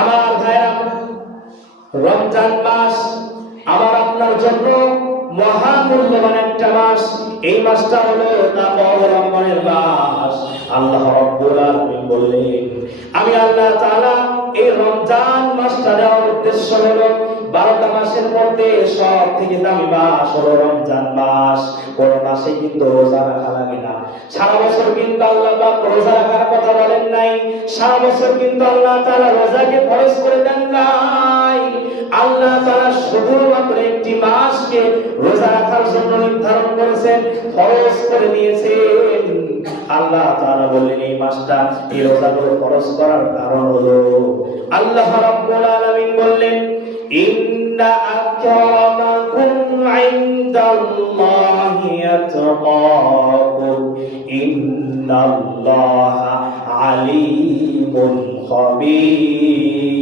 আমার ভাইরা, রমজান মাস আমার আপনার জন্য মহামূল্যবান একটা মাস। এই মাসটা হলো তাকওয়া অবলম্বনের মাস। আল্লাহ রাব্বুল আলামিন বললেন, আমি আল্লাহ তাআলা এই রমজান মাসটা দেওয়ার উদ্দেশ্য হলো 12টা মাসের মধ্যে সব থেকে দামি মাস হলো রমজান মাস। কোন মাসে কিন্তু রোজা রাখা লাগে না। সারা বছর কিন্তু আল্লাহ পাক রোজা রাখার কথা বলেন নাই। সারা বছর কিন্তু আল্লাহ তাআলা রোজাকে ফরজ করে দেন নাই। আল্লাহ তাআলা শুধুমাত্র একটি মাসকে রোজা রাখার জন্য নির্ধারণ করেছেন, ফরজ করে দিয়েছেন। আল্লাহ তাআলা বললেন এই মাসটা, এই রোজাগুলো ফরজ করার কারণ হলো আল্লাহ রাব্বুল আলামিন বললেন, ইন্না আকরামাকুম ইনদাল্লাহি আতকাকুম ইন্নাল্লাহা আলিমুন খাবীর।